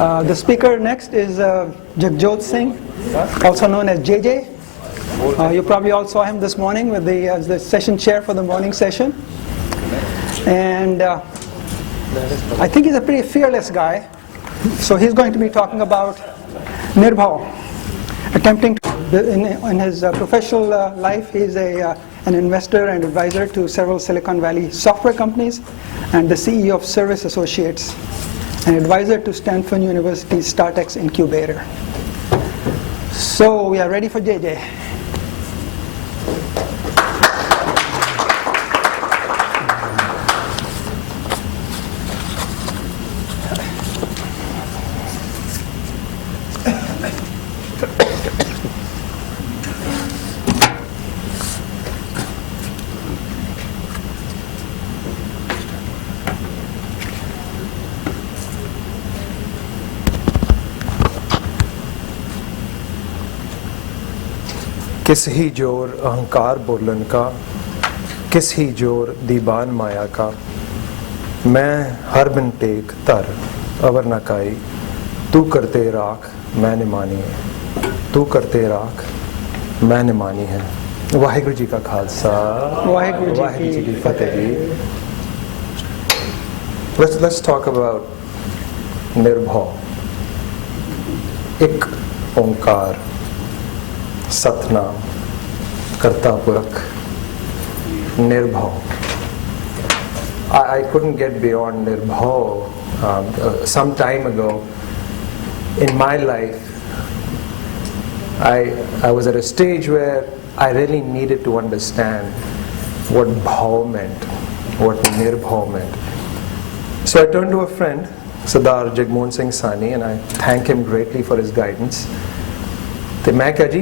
The speaker next is Jagjot Singh, also known as JJ. You probably all saw him this morning with as the session chair for the morning session. And I think he's a pretty fearless guy. So he's going to be talking about Nirbhau, attempting to, in his professional life, he's an investor and advisor to several Silicon Valley software companies and the CEO of Service Associates, an advisor to Stanford University's StartX Incubator. So we are ready for JJ. किस ही जोर अहंकार बोलन का, किस ही जोर दीवान माया का, मैं हर बिन take तर अवर न काई, तू करते राख मैंने मानी है, तू करते राख मैंने मानी है। वाहिगुरु जी का खालसा, वाहिगुरु जी की फतेह। Let's talk about Nirbhau, एक ओंकार, सतनाम, करता पुरख, Nirbhau. I couldn't get beyond Nirbhau. Some time ago in my life, I was at a stage where I really needed to understand what Bhau meant, what Nirbhau meant. So I turned to a friend, Sardar Jagjot Singh Sani, and I thank him greatly for his guidance. तो मैं क्या जी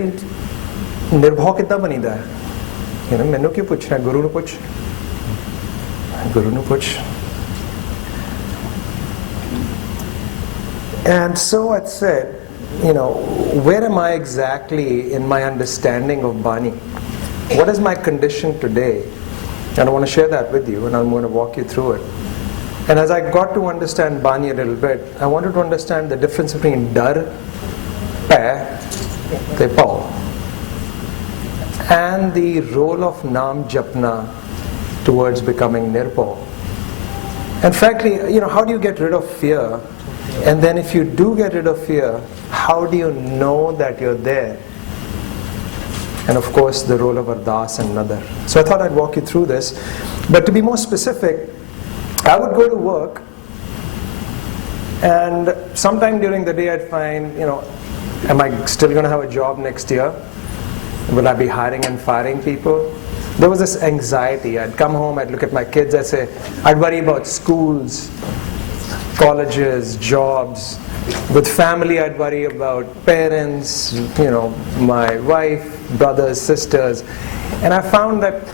निर्भौ कितना बनीदा है, मैनू क्यों पूछना, गुरु ने पूछ, गुरु ने पूछ। And so I said, where am I exactly in my understanding of Bani? What is my condition today? And I want to share that with you, and I'm going to walk you through it. And as I got to understand Bani a little bit, I wanted to understand the difference between dar, pa, Paul, and the role of Naam Japna towards becoming Nirbhau. And frankly, how do you get rid of fear? And then if you do get rid of fear, how do you know that you're there? And of course, the role of Ardas and Nadar. So I thought I'd walk you through this. But to be more specific, I would go to work, and sometime during the day I'd find, am I still going to have a job next year? Will I be hiring and firing people? There was this anxiety. I'd come home, I'd look at my kids, I'd worry about schools, colleges, jobs. With family, I'd worry about parents, my wife, brothers, sisters. And I found that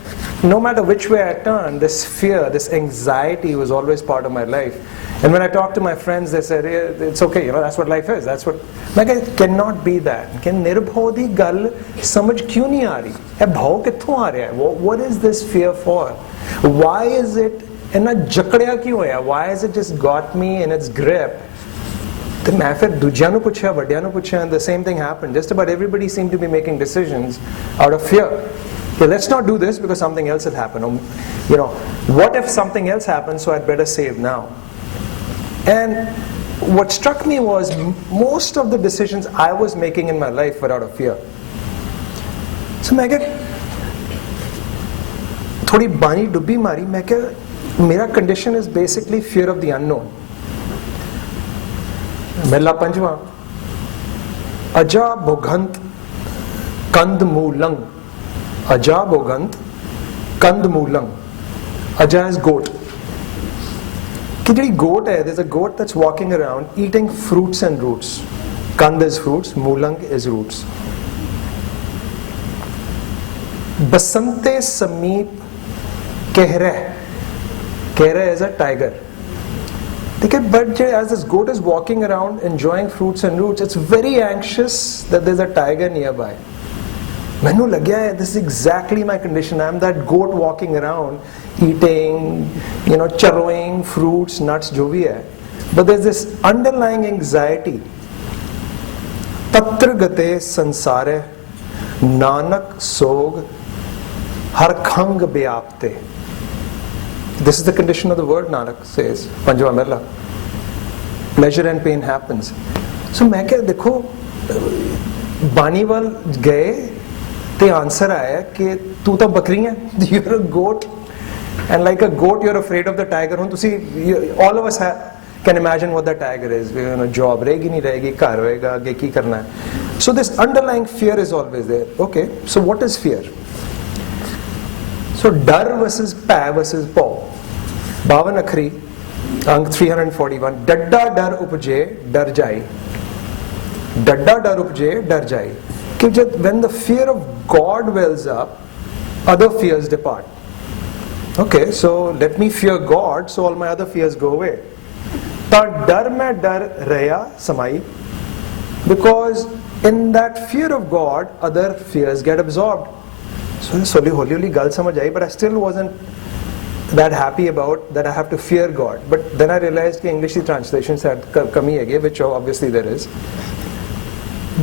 no matter which way I turned, this fear, this anxiety was always part of my life. And when I talked to my friends, they said, it's okay, that's what life is. That's what. It cannot be that. Can Nirbhau di gal samajh kyun nahi aa rahi? Ye bhav kitthon aa raha hai? What is this fear for? Why is it inna jakadya kyun hoya? Why has it just got me in its grip? Then I फिर दूजियां नू पूछा, वड्डियां नू पूछा, and the same thing happened. Just about everybody seemed to be making decisions out of fear. Okay, let's not do this because something else will happen. What if something else happens, so I'd better save now. And what struck me was most of the decisions I was making in my life were out of fear. So मैं क्या थोड़ी बानी डुब्बी मारी, मैं क्या मेरा condition is basically fear of the unknown. मेला पंजवा अजा भोगंत कंद मूलंग, अजा भोगंत कंद मूलंग. Aja is goat. Goat hai, there's a goat that's walking around eating fruits and roots. Kand is fruits, Moolang is roots. Basante Sameep Kehreh. Kehreh is a tiger. But as this goat is walking around enjoying fruits and roots, it's very anxious that there's a tiger nearby. Mainu lag gaya hai, this is exactly my condition. I'm that goat walking around eating, charrowing fruits, nuts, jo bhi hai. but there's this underlying anxiety. Tatra gate sansare nanak sog har khang byapte. This is the condition of the word, Nanak says, Panjwa Mela. Pleasure and pain happens. So मैं क्या देखो बानी वाल गए ते answer आया कि तू तो बकरी है, you're a goat, and like a goat you're afraid of the tiger. ਹੁਣ ਤੁਸੀਂ all of us can imagine what the tiger is. Job रहेगी नहीं रहेगी, घर रहेगा, आगे की करना है. So this underlying fear is always there. Okay, so what is fear? So dar versus pay versus paw. 52 अखरी अंक 341. डड्डा डर उपजे डर जाई. डड्डा डर उपजे डर जाई. कि जब when the fear of God wells up, other fears depart. Okay, so let me fear God, so all my other fears go away. ता डर में डर रहा समाई, because in that fear of God, other fears get absorbed. So slowly, holy gal samajh aayi, but I still wasn't that happy about that I have to fear God. But then I realized that English translations had kami hai, which obviously there is.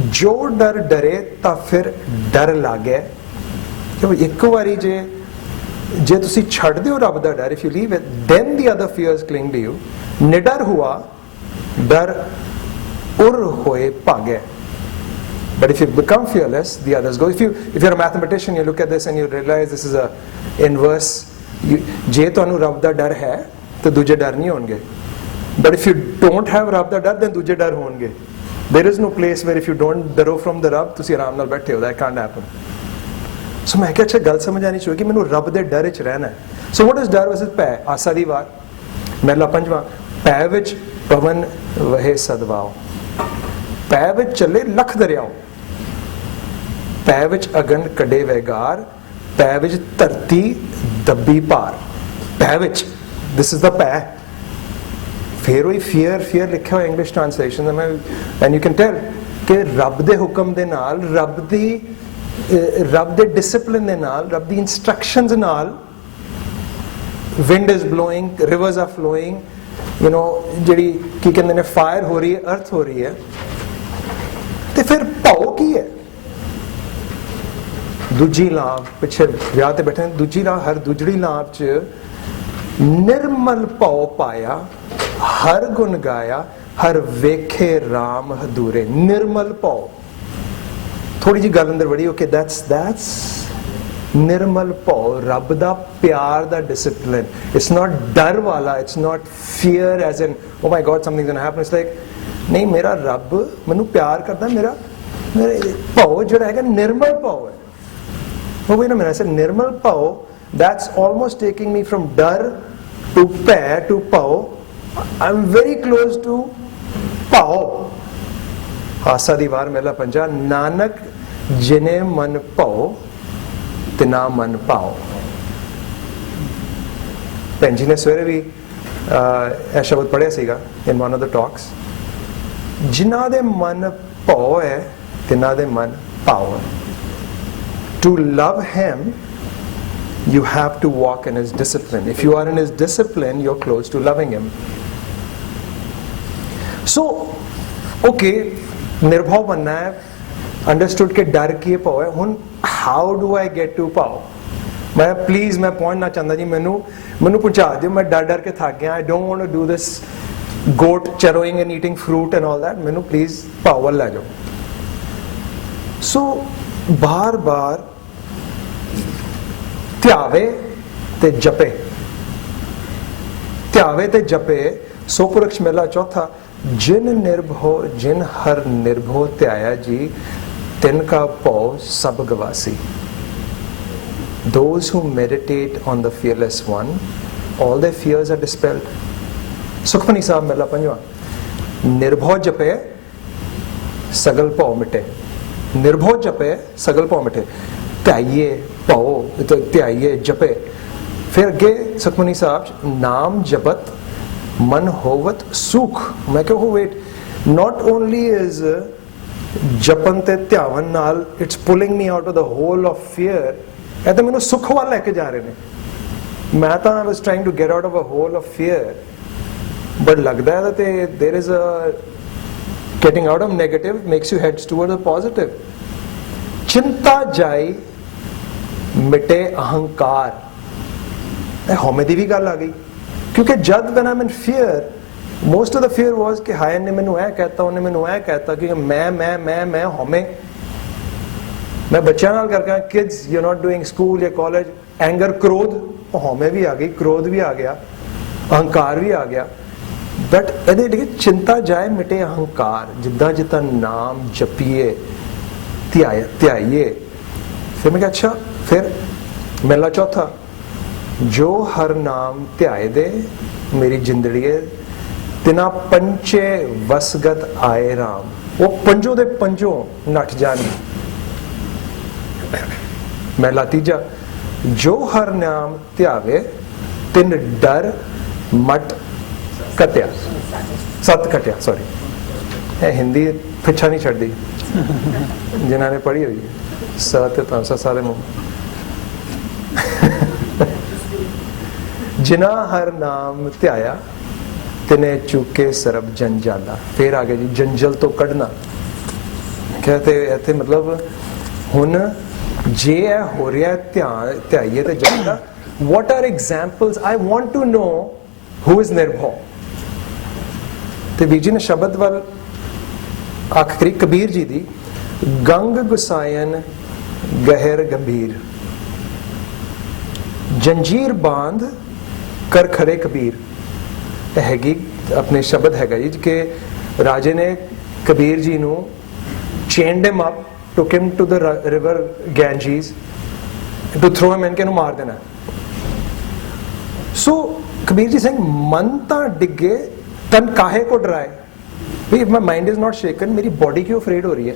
Jo dar dare ta fir dar lage. Ek wari je तुसी छड़ दियो रब दा डर, if you leave it, then the other fears cling to you. निडर हुआ डर उर होए भागे. But if you become fearless, the others go. If you're a mathematician, you look at this and you realize this is a inverse. जे तुहानू रब दा डर है तो दूजे डर नहीं होंगे. But if you don't have रब दा डर, then दूजे डर होंगे. There is no place where if you don't डरो from the रब, तुसी आराम नाल बैठे हो. That can't happen. So मैं क्या अच्छा गल समझ आनी चाहिए कि मैनू रब दे डर विच रहना है. So what is डर versus पै? आसा दी वार. महला पंजवां. पै विच पवन वहे सदवाओ. पै विच चले लख दरियाओ. पै विच अगन कड़े वैगार. पै विच धरती दब्बी पार. पै विच. This is the पै. फिर वही fear लिखा हुआ English translation and you can tell कि रब दे हुक्म दे नाल, रब दे discipline दे नाल, रब दी instructions नाल, wind is blowing, rivers are flowing, ਜਿਹੜੀ ਕੀ ਕਹਿੰਦੇ ਨੇ fire ਹੋ ਰਹੀ ਹੈ, earth ਹੋ ਰਹੀ ਹੈ. ਤੇ ਫਿਰ ਭਾਉ ਕੀ ਹੈ? ਦੂਜੀ ਲਾਭ ਪਿੱਛੇ ਵਿਆਹ ਤੇ ਬੈਠੇ, ਦੂਜੀ ਲਾਭ ਹਰ ਦੂਜੜੀ ਲਾਭ ਚ ਨਿਰਮਲ ਭਾਉ ਪਾਇਆ, ਹਰ ਗੁਣ ਗਾਇਆ, ਹਰ ਵੇਖੇ ਰਾਮ ਹਦੂਰੇ. ਨਿਰਮਲ ਭਾਉ. ਥੋੜੀ ਜੀ ਗੱਲ ਅੰਦਰ ਵੜੀ. ਓਕੇ, that's ਨਿਰਮਲ ਭਾਉ, ਰੱਬ ਦਾ ਪਿਆਰ ਦਾ discipline. It's not ਡਰ ਵਾਲਾ, it's not fear as in oh my god something's going to happen. It's like ਨਹੀਂ, ਮੇਰਾ ਰੱਬ ਮੈਨੂੰ ਪਿਆਰ ਕਰਦਾ, ਮੇਰਾ ਭਾਉ ਜਿਹੜਾ ਹੈਗਾ ਨਿਰਮਲ ਭਾਉ ਹੈ. Oh wait a minute, I said nirmal pao, that's almost taking me from dar to pay to pao. I'm very close to pao. Asa diwar mela panja. Nanak jine man pao tina man pao. Penji ne swere bhi ਇਹ ਸ਼ਬਦ ਪੜ੍ਹਿਆ ਸੀਗਾ in one of the talks. ਜਿਨ੍ਹਾਂ ਦੇ ਮਨ ਭਾਉ ਹੈ ਤਿਨਾਂ ਦੇ ਮਨ ਭਾਉ ਹੈ. To love him, you have to walk in his discipline. If you are in his discipline, you're close to loving him. So, okay, Nirbhau बनना है, understood कि डर की पाव है. हुन how do I get to पाव? मैं please मैं point ना चाहता जी, मैनू पहुंचा दियो. मैं डर के थक गया. I don't want to do this goat charrowing and eating fruit and all that. मैनू please पाव वाल ले जाओ. So बार बार ਧਿਆਵੇ ਤੇ ਜਪੇ. ਧਿਆਵੇ ਤੇ ਜਪੇ. ਸੋਪੁਰਖ ਮੇਲਾ ਚੌਥਾ. ਜਿਨ ਨਿਰਭਉ ਜਿਨ ਹਰ ਨਿਰਭਉ ਧਿਆਇਆ ਜੀ, ਤਿਨ ਕਾ ਭਉ ਸਭ ਗਵਾਸੀ. Those who meditate on the fearless one, all their fears are dispelled. Sukhmani Sahib ਮੇਲਾ ਪੰਜਵਾਂ. ਨਿਰਭਉ ਜਪੇ ਸਗਲ ਭਉ ਮਿਟੇ. ਨਿਰਭਉ ਜਪੇ ਸਗਲ ਭਉ ਮਿਟੇ. ਧਿਆਈਏ ਭਾਉ, ਧਿਆਈਏ ਜਪੇ. ਫਿਰ ਅੱਗੇ ਸੁਖਮਨੀ ਸਾਹਿਬ ਨਾਮ ਜਪਤ ਮਨ ਹੋਵਤ ਸੁਖ. ਮੈਂ ਕਿਹਾ wait, not only is Japan ਤੇ ਧਿਆਵਨ ਨਾਲ it's pulling me out of the hole of fear, ਇਹ ਤਾਂ ਮੈਨੂੰ ਸੁਖ ਵੱਲ ਲੈ ਕੇ ਜਾ ਰਹੇ ਨੇ. ਮੈਂ ਤਾਂ I was trying to get out of a hole of fear but ਲੱਗਦਾ ਹੈ that there is a getting out of negative makes you heads toward the positive. चिंता जाए मिटे अहंकार, हौमे दी भी गल आ गई, क्योंकि जद when I'm in fear, most of the fear was कि हाय ने मैनू ऐ कहता, उन्हें मैनू ऐ कहता, क्योंकि मैं हौमे मैं बच्चों नाल करके kids you're not doing school या college, एंगर क्रोध, हौमे भी आ गई, क्रोध भी आ गया, अहंकार भी आ गया. बट ਇਹਦੇ ਲਈ चिंता जाए मिटे अहंकार, जिद्दां जिद्दां नाम जपीए ध्याइए. फिर मैं कहा अच्छा, फिर मेला चौथा, जो हर नाम ध्याए दे मेरी जिंदड़िए तिना पंचे वसगत आए राम. वो पंजों दे पंजों नठ जाने. मेला तीजा, जो हर नाम ध्यावे तिन डर मट कटिया, सत कटिया. सॉरी, हिंदी पिछा नहीं छड़ी जिन्होंने पढ़ी हुई है, सत सारे मुंह. जिना हर नाम ध्याया तिने चुके सरब जंजाला. फिर आगे जी जंजल तो कढ़ना. कहते इत्थे मतलब हुन जे हो रहा ध्याइए तो जंजाला. What are examples? I want to know who is Nirbhau. ਤੇ ਵੀਰ ਜੀ ਨੇ ਸ਼ਬਦ ਵੱਲ ਅੱਖ ਕਰੀ, ਕਬੀਰ ਜੀ ਦੀ, ਗੰਗ ਗੁਸਾਇਨ ਗਹਿਰ ਗੰਭੀਰ, ਜੰਜੀਰ ਬਾਂਧ ਕਰ ਖੜੇ ਕਬੀਰ. ਇਹ ਹੈਗੀ ਆਪਣੇ ਸ਼ਬਦ ਹੈਗਾ ਜੀ ਕਿ ਰਾਜੇ ਨੇ ਕਬੀਰ ਜੀ ਨੂੰ chained him up, took him to the river Ganges to throw him in, ਕਿ ਇਹਨੂੰ ਮਾਰ ਦੇਣਾ. ਸੋ ਕਬੀਰ ਜੀ ਸਿੰਘ ਮਨ ਤਾਂ ਡਿੱਗੇ तन काहे को डराए. If my mind is not shaken, मेरी बॉडी क्यों अफ्रेड हो रही है?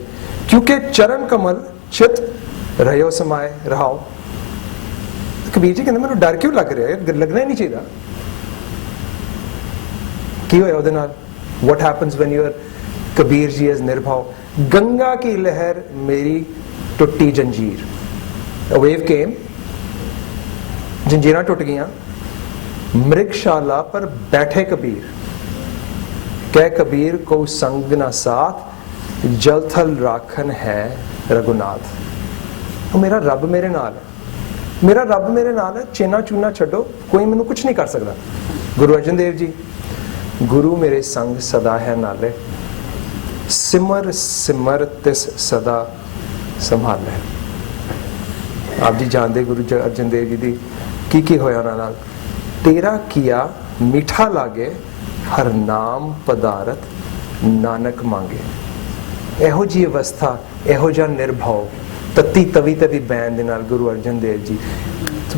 क्योंकि चरण कमल चित रहो समाए रहाओ. कबीर जी कहते मैंने डर क्यों लग रहा है, लगना ही नहीं चाहिए. की होया उहदे नाल? What happens when you are Kabir ji as Nirbhau? Ganga की लहर मेरी टुट्टी जंजीर. A wave came, जंजीरां टुट गईयां, मृगशाला पर बैठे कबीर. कह कबीर को संग ना साथ, जल थल राखन है रघुनाथ. तो मेरा रब मेरे नाल है, मेरा रब मेरे नाल है. चेना चूना छड्डो, कोई मैनू कुछ नहीं कर सकता. गुरु अर्जन देव जी, गुरु मेरे संग सदा है नाले, सिमर सिमर तिस सदा संभाले. आप जी जानते गुरु अर्जन देव जी दी की होया उन्हां नाल. तेरा किया मीठा लागे, हर नाम पदारत नानक मांगे. ਇਹੋ ਜੀ ਅਵਸਥਾ, ਇਹੋ ਜਿਹਾ ਨਿਰਭਉ, ਤਤੀ ਤਵੀ ਤਵੀ ਬੈਨ ਦੇ ਨਾਲ ਗੁਰੂ ਅਰਜਨ ਦੇਵ ਜੀ.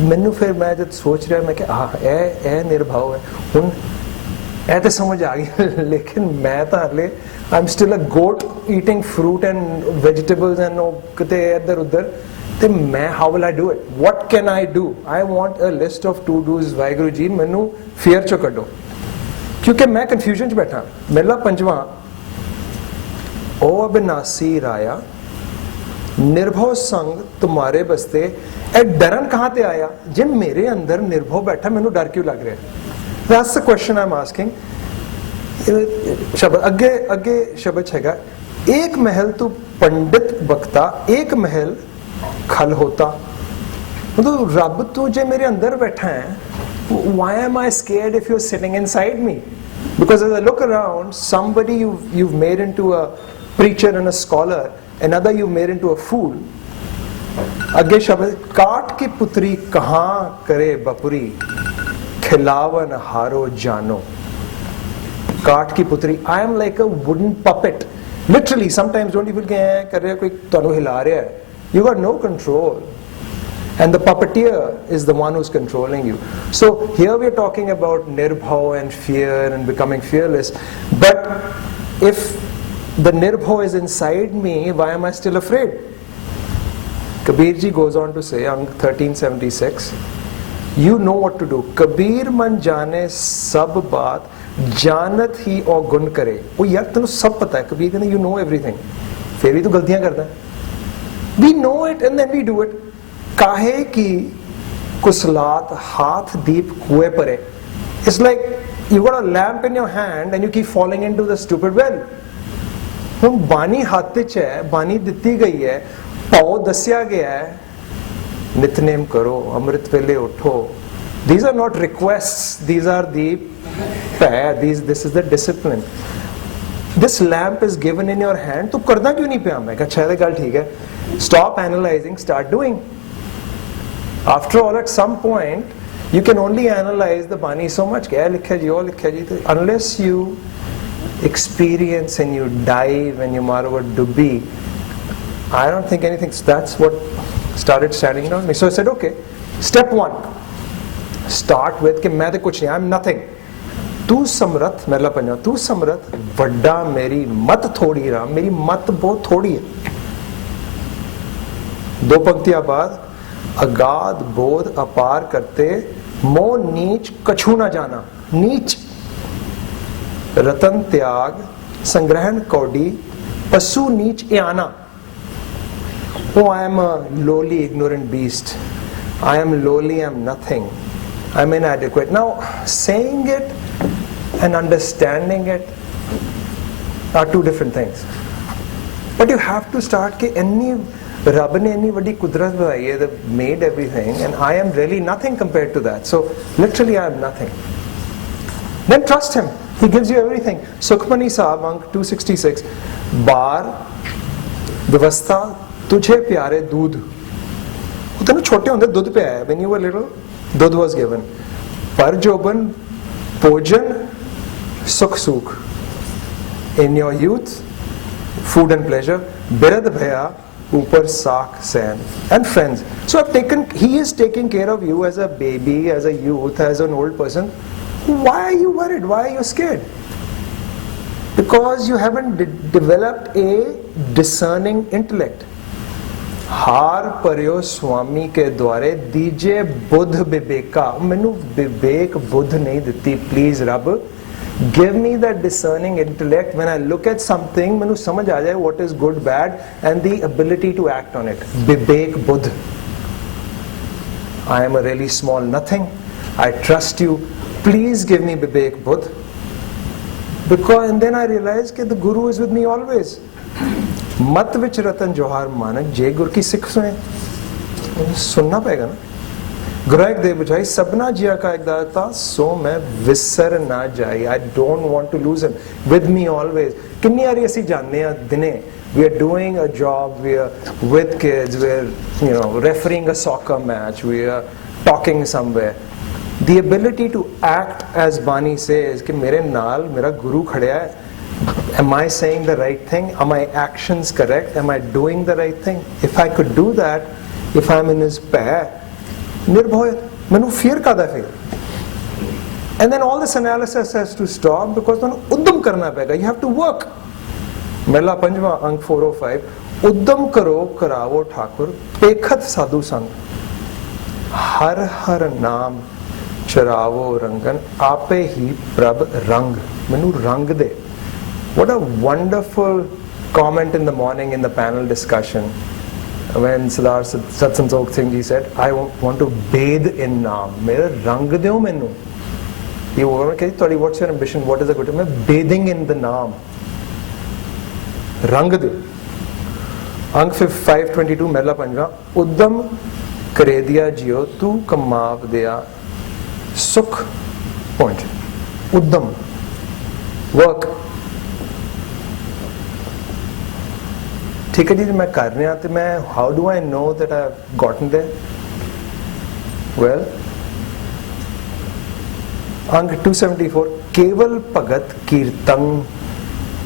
ਮੈਨੂੰ ਫਿਰ ਮੈਂ ਜਦ ਸੋਚ ਰਿਹਾ, ਮੈਂ ਕਿ ਇਹ ਨਿਰਭਉ ਹੈ. ਹੁਣ ਇਹ ਤਾਂ ਸਮਝ ਆ ਗਈ, ਲੇਕਿਨ ਮੈਂ ਤਾਂ ਹਲੇ I am still uh got eating fruit and vegetables and ਉਹ ਕਿਤੇ ਇੱਧਰ ਉੱਧਰ. ਤੇ ਮੈਂ how will I do it? What can I do? I want a list of to dos. Waheguru ji ਮੈਨੂੰ ਫੀਅਰ ਚੋਂ ਕੱਢੋ, क्योंकि मैं कंफ्यूजन च बैठा. मेला पंजवा, ओ अविनाशी राया निर्भव संग तुम्हारे बस्ते. ए डरन कहाँ ते आया? जे मेरे अंदर निर्भव बैठा, मैनू डर क्यों लग रहा है? That's the question I am asking. शब्द अगे अगे शब्द हैगा, एक महल तू पंडित बख्ता, एक महल खल होता. मतलब रब तू जे मेरे अंदर बैठा है, why am I scared if you're sitting inside me? Because as I look around, somebody you've made into a preacher and a scholar, another you've made into a fool. आगे शब्द, काट की पुत्री कहाँ करे बपुरी, खिलावन हारो जानो. काट की पुत्री, I am like a wooden puppet. Literally, sometimes don't you feel कि कर रहे कोई तुहानू हिला रहा है. You got no control. And the puppeteer is the one who's controlling you. So here we're talking about nirbhau and fear and becoming fearless. But if the nirbhau is inside me, why am I still afraid? Kabir ji goes on to say on 1376, you know what to do. Kabir man jane sab baat, janat hi aur gun kare. Oh yaar, tenu sab pata hai. Kabir कहते you know everything. फिर भी तो गलतियां करता है. We know it and then we do it. काहे की कुसलात हाथ दीप कुएं परे. It's like you've got a lamp in your hand and you keep falling into the stupid well. ਹੁਣ ਬਾਣੀ ਹੱਥ 'ਚ ਹੈ, ਬਾਣੀ ਦਿੱਤੀ ਗਈ ਹੈ, ਪਾਓ ਦੱਸਿਆ ਗਿਆ ਹੈ, ਨਿਤਨੇਮ ਕਰੋ, ਅੰਮ੍ਰਿਤ ਵੇਲੇ ਉਠੋ. These are not requests, these are the path, this is the discipline. This lamp is given in your hand, तू करना क्यों नहीं पिया? मैं कहा अच्छा ये गल ठीक है. Stop analyzing, start doing. After all, at some point, you can only analyze the Bani so much. क्या लिखा जी, वो लिखा जी. Unless you experience and you dive and you marvel to be, I don't think anything. So that's what started standing around me. So I said, okay, step one. Start with कि मैं तो कुछ नहीं, I'm nothing. तू समर्थ, मेरा पंजा, तू समर्थ, वड्डा मेरी मत थोड़ी राम, मेरी मत बहुत थोड़ी है. दो पंक्तियां बाद, अगाध बोध अपार करते, मोह नीच कछु न जाना. नीच, रतन त्याग, संग्रहण कौडी, पशु नीच याना. Oh, I am a lowly, ignorant beast. I am lowly, I am nothing. I am inadequate. Now, saying it and understanding it are two different things. But you have to start कि any रब ने इतनी बड़ी कुदरत बनाई है, that made everything, and I am really nothing compared to that. So literally I am nothing. Then trust him. He gives you everything. Sukhmani Sahib, अंक 266, बार व्यवस्था तुझे प्यारे दूध. वो तेरे छोटे होंदे दूध पे आया. When you were little, दूध was given. पर जोबन भोजन सुख सुख. In your youth, food and pleasure. बिरद भया ऊपर साख San. And friends. So he is taking care of you as a baby, as a youth, as an old person. Why are you worried? Why are you scared? Because you haven't developed a discerning intellect. हार पर्यो स्वामी के द्वारे दीजे बुद्ध विवेका. मैनू विवेक बुद्ध नहीं दिती. Please रब, give me that discerning intellect. When I look at something, मैनू समझ आ जाए what is good, bad, and the ability to act on it. Vivek Buddha. I am a really small nothing. I trust you. Please give me Vivek Buddh. Because, and then I realized that the Guru is with me always. मत विच रतन जोहार मानक जे गुर की सिख सुने. सुनना पड़ेगा ना. गुराइक दे बुझाई सबना जिया का एक दाता सो मैं विसर ना जाई. I don't want to lose him. With me always. किन्नी आरी असी जानने आ दिने. We are doing a job, we are with kids, we are refereeing a soccer match, we are talking somewhere. The ability to act as Bani says कि मेरे नाल मेरा गुरु खड़े है. Am I saying the right thing? Are my actions correct? Am I doing the right thing? If I could do that, if I'm in his pair, Nirbhau, मैनू fear कादा फिर? And then all this analysis has to stop because तुहानू उद्यम करना पड़ेगा. You have to work. मेला पंजवा अंक 405, उद्यम करो करावो ठाकुर पेखत साधु संग. हर हर नाम चरावो रंगन आपे ही प्रभ रंग. मैनू रंग दे. What a wonderful comment in the morning in the panel discussion when Sardar Satsang Singh ji said, I want to bathe in naam. मेरा रंग दो मैनू. He said, what's your ambition? What is the good? मैं bathing in the naam. रंग दो. अंक 522 मेला पंजवा, उद्यम करे दिया जियो तू कमाव दिया सुख. Point. उद्यम. Work. ठीक है जी, मैं कर रहा तो मैं how do I know that I've gotten there? Well, अंक 274, केवल भगत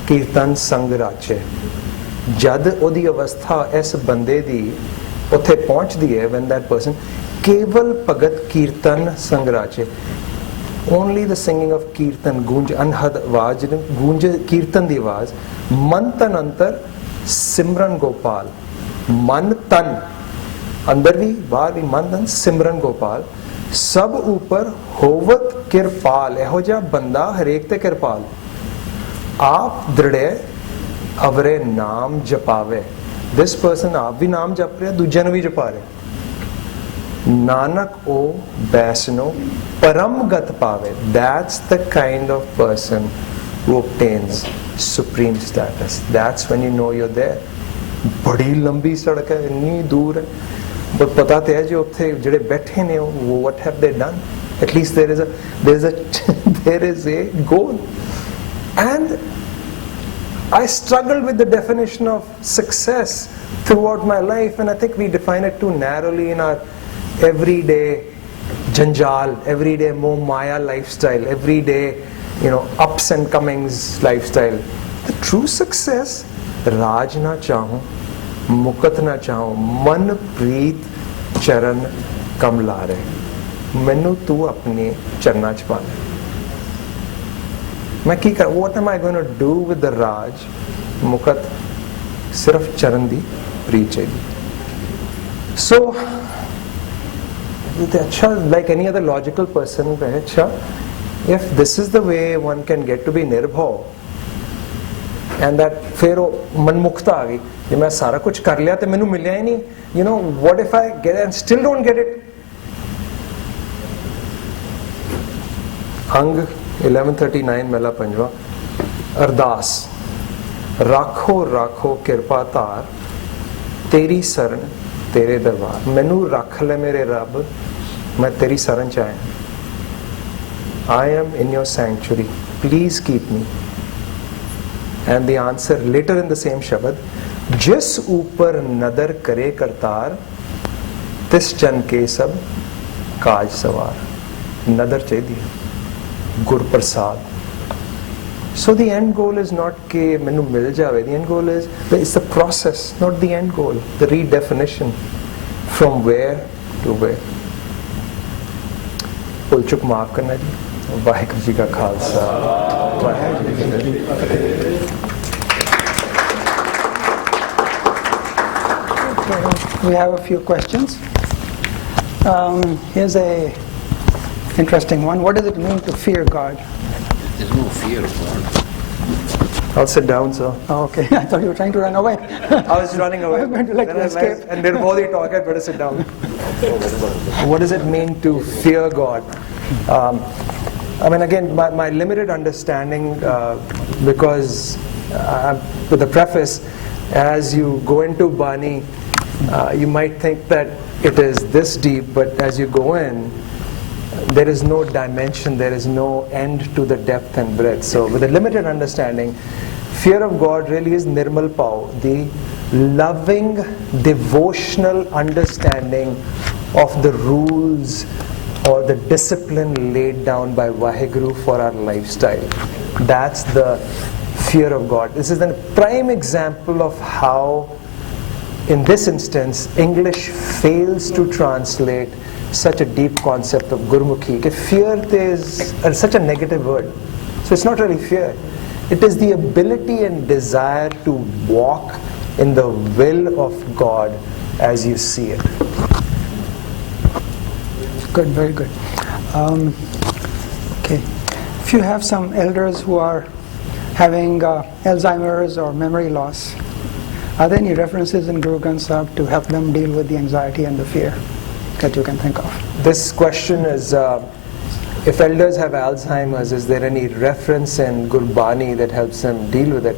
कीर्तन संग राचे. जद ओदी अवस्था इस बंदे दी उत्थे पहुंचदी है, when that person, केवल भगत कीर्तन संग राचे. Only the singing of कीर्तन, गूंज अनहद आवाज, गूंज कीर्तन दी आवाज. मन तन अंतर सिमरन गोपाल. मन तन अंदर भी बाहर भी मन तन सिमरन गोपाल. सब ऊपर होवत किरपाल. एहो जिहा बंदा हरेक ते किरपाल. आप दृढ़े अवरे नाम जपावे. This person आप भी नाम जप रहे, दूजे नू भी जपा रहे. Nanak o Baisno Param Gat Pave. That's the kind of person who obtains supreme status. That's when you know you're there. बड़ी लंबी सड़क है, इतनी दूर है, but पता तो है जो उत्थे जिहड़े बैठे ने वो what have they done? At least there is a goal. And I struggled with the definition of success throughout my life, and I think we define it too narrowly in our everyday janjal, everyday moh maya lifestyle, everyday ups and comings lifestyle. The true success, राज ना चाहूं, मुकत ना चाहूं, मन प्रीत चरण कमलारे, मैनू तू अपने चरना च पा ले. मैं की कर, what am I going to do with the राज मुकत, सिर्फ चरण दी प्रीत चाहिए. So like any other logical person, if this is the way one can get to be Nirbhau, and that फिर मनमुक्ता आ गई कि मैं सारा कुछ कर लिया तो मैनू मिलिया ही नहीं. What if I get it and still don't get it? अंग 1139 मेला पंजवा, अरदास. राखो राखो कृपा धार, तेरी शरण तेरे दरबार. मैनू रख ले मेरे रब, मैं तेरी शरण च आया. I am in your sanctuary, please keep me. And the answer later in the same Shabad, जिस ऊपर नदर करे करतार, तिस जन के सब काज सवार. नदर चाहिए, गुर प्रसाद. So the end goal is not कि मैनू मिल जावे. The end goal is, it's the process, not the end goal. The redefinition from where to where. भुल चुक माफ करना जी. वाहिगुरू जी का खालसा, वाहिगुरू जी की फतेह. We have a few questions. Here's a interesting one. What does it mean to fear God? There's no fear of God. I'll sit down, sir. Oh, okay. I thought you were trying to run away. I was running away. I was going to let you escape. And Nirbhau talk, I better sit down. What does it mean to fear God? I mean, again, my limited understanding, because with the preface, as you go into Bani, you might think that it is this deep, but as you go in, there is no dimension, there is no end to the depth and breadth. So with a limited understanding, fear of God really is Nirmal Pao, the loving, devotional understanding of the rules or the discipline laid down by Vaheguru for our lifestyle. That's the fear of God. This is a prime example of how, in this instance, English fails to translate such a deep concept of Gurmukhi. Fear is such a negative word. So it's not really fear. It is the ability and desire to walk in the will of God as you see it. Good, very good. Okay. If you have some elders who are having Alzheimer's or memory loss, are there any references in Guru Granth Sahib to help them deal with the anxiety and the fear that you can think of? This question is, if elders have Alzheimer's, is there any reference in Gurbani that helps them deal with it?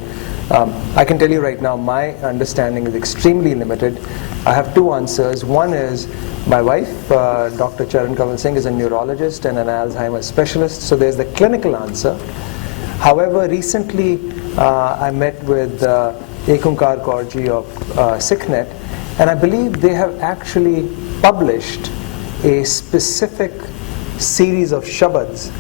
I can tell you right now, my understanding is extremely limited. I have two answers. One is, my wife, Dr. Jagjot Singh, is a neurologist and an Alzheimer's specialist, so there's the clinical answer. However, recently I met with Ekunkar Kaurji of SikhNet, and I believe they have actually published a specific series of shabads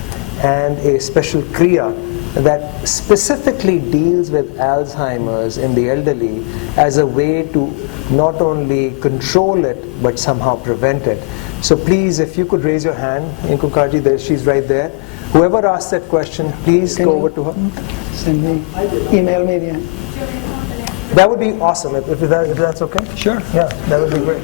and a special kriya that specifically deals with Alzheimer's in the elderly as a way to not only control it but somehow prevent it. So please, if you could raise your hand, Ekunkar Ji, she's right there. Whoever asked that question, please go over to her. Send me, email me again. That would be awesome, if that's okay. Sure. Yeah, that would be great.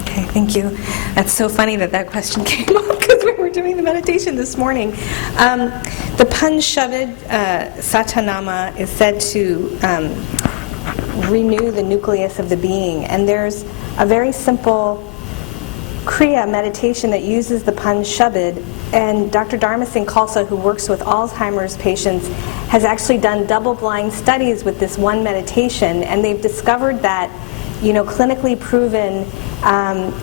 Okay, thank you. That's so funny that question came up because we were were doing the meditation this morning. The Panshabad Satanama is said to renew the nucleus of the being, and there's a very simple Kriya meditation that uses the Panshabad, and Dr. Dharma Singh Khalsa, who works with Alzheimer's patients, has actually done double-blind studies with this one meditation, and they've discovered that, clinically proven,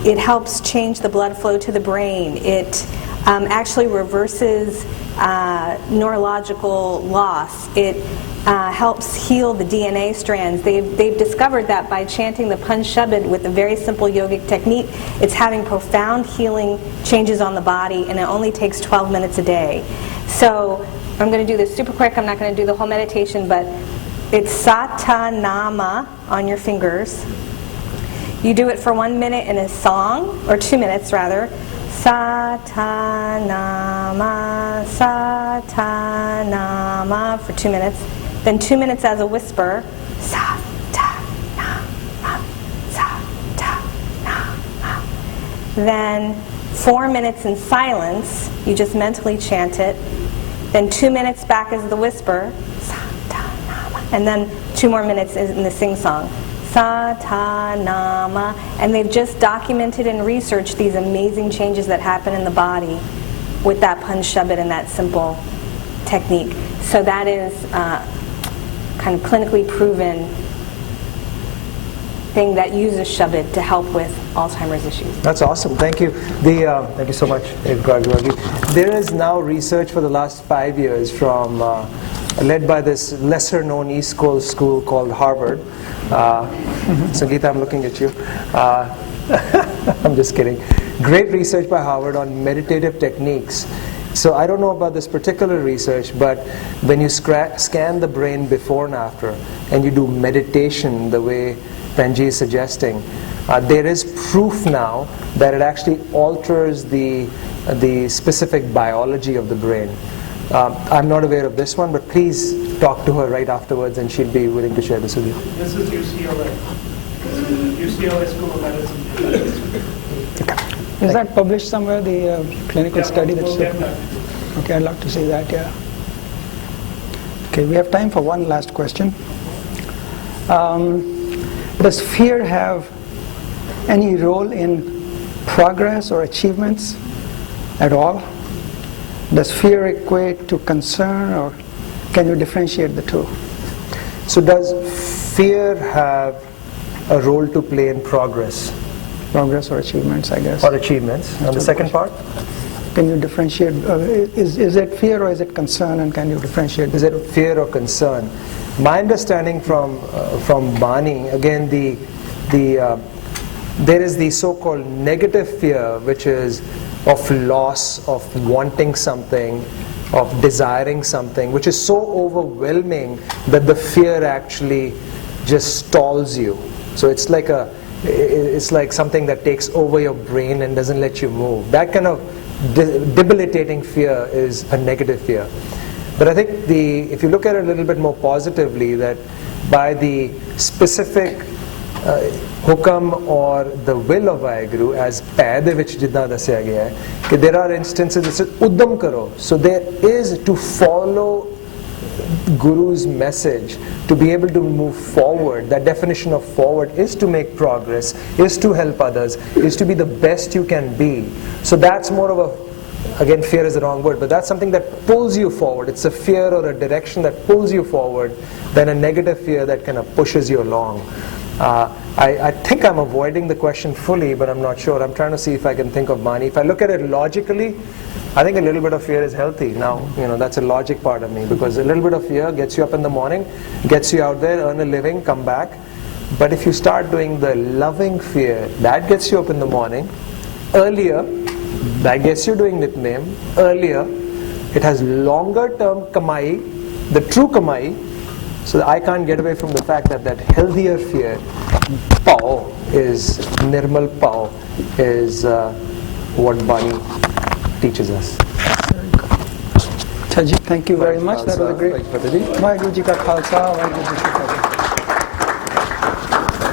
it helps change the blood flow to the brain. It actually reverses neurological loss. It helps heal the DNA strands. They've discovered that by chanting the Panshabad with a very simple yogic technique, it's having profound healing changes on the body, and it only takes 12 minutes a day. So I'm going to do this super quick. I'm not going to do the whole meditation, but it's Satanama on your fingers. You do it for 1 minute in a song, or 2 minutes rather. Satanama, Satanama for 2 minutes. Then 2 minutes as a whisper. Satanama, Satanama. Then 4 minutes in silence. You just mentally chant it. Then 2 minutes back as the whisper. Satanama. And then 2 more minutes in the sing-song. Satanama, and they've just documented and researched these amazing changes that happen in the body with that Panshabad and that simple technique. So that is kind of clinically proven thing that uses Shabad to help with Alzheimer's issues. That's awesome. Thank you. Thank you so much, Gurdwara. There is now research for the last 5 years from led by this lesser-known East Coast school called Harvard. Sangeeta, I'm looking at you. I'm just kidding. Great research by Harvard on meditative techniques. So I don't know about this particular research, but when you scan the brain before and after, and you do meditation the way Penji is suggesting, there is proof now that it actually alters the specific biology of the brain. I'm not aware of this one, but please talk to her right afterwards and she'll be willing to share this with you. This is UCLA. UCLA School of Medicine. Is that published somewhere, the clinical study that's... Okay, I'd love to see that, yeah. Okay, we have time for one last question. Does fear have any role in progress or achievements at all? Does fear equate to concern, or can you differentiate the two? So does fear have a role to play in progress? Progress or achievements, I guess. Or achievements. And the second part? Can you differentiate, is it fear or is it concern, and can you differentiate? Is it fear or concern? My understanding from Bani, again, there is the so-called negative fear, which is of loss, of wanting something, of desiring something, which is so overwhelming that the fear actually just stalls you. So it's like something that takes over your brain and doesn't let you move. That kind of debilitating fear is a negative fear. But I think if you look at it a little bit more positively, that by the specific hukam or the will of Vaheguru, as paide vich jidna dasya gaya hai, there are instances that says uddam karo. So there is to follow Guru's message, to be able to move forward. That definition of forward is to make progress, is to help others, is to be the best you can be. So that's more of a, again, fear is the wrong word, but that's something that pulls you forward. It's a fear or a direction that pulls you forward than a negative fear that kind of pushes you along. I think I'm avoiding the question fully, but I'm not sure. I'm trying to see if I can think of Bani. If I look at it logically, I think a little bit of fear is healthy. Now, that's a logic part of me, because a little bit of fear gets you up in the morning, gets you out there, earn a living, come back. But if you start doing the loving fear, that gets you up in the morning, earlier, that gets you doing Nitnem, earlier, it has longer term kamai, the true kamai. So I can't get away from the fact that healthier fear, pao, is nirmal pao, is what Bani teaches us. Chaji, thank you very much. That was a great. Vaheguru Ji Ka Khalsa, Vaheguru Ji Ki Fateh.